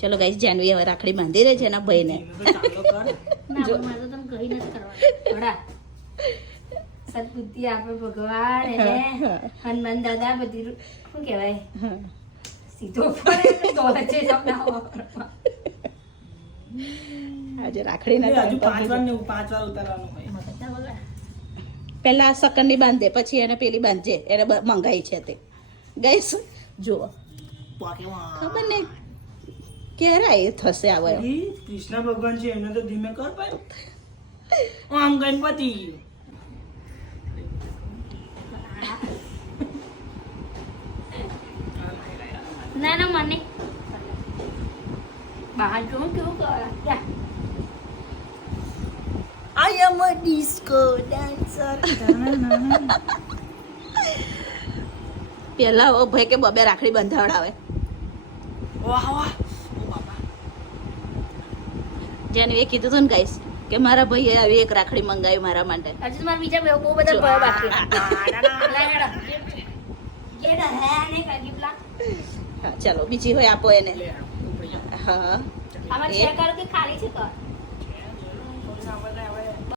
ચલો ગાઈસ જાનવી હવે રાખડી બાંધી રહી છે એના ભાઈને ના મારે તો તમે કહી નથી કરવા સદબુદ્ધિ આપે ભગવાન એને હનુમાન દાદા બધી શું કહેવાય સીધો પડે તો છે આજે રાખડી ના હજુ 5 વાર ને 5 વાર ઉતારવાનું હોય પેલા સકનની બાંધે પછી એને પેલી બાંધજે એને મંગાઈ છે તે ગાઈસ જુઓ ખબર નહીં ક્યારે એ થશે આવે કૃષ્ણ ભગવાન છે એમને તો ધીમે કર ભાઈ આમ ગણપતિ ના ના મને બહાર જો કેવું કરે I am a disco dancer. પેલા ઓ ભાઈ કે બબે રાખડી બંધાવડાવે વાહ વાહ ઓ બાપા જેને એ કીધું હતું ને ગાઈસ કે મારા ભાઈએ આવી એક રાખડી મંગાવી મારા માટે હજુ તો મારા બીજા બહુ બધા ભય બાકી હા ચાલો બીજી હોય આપો એને હા આમાં ચેક કરો કે ખાલી છે તો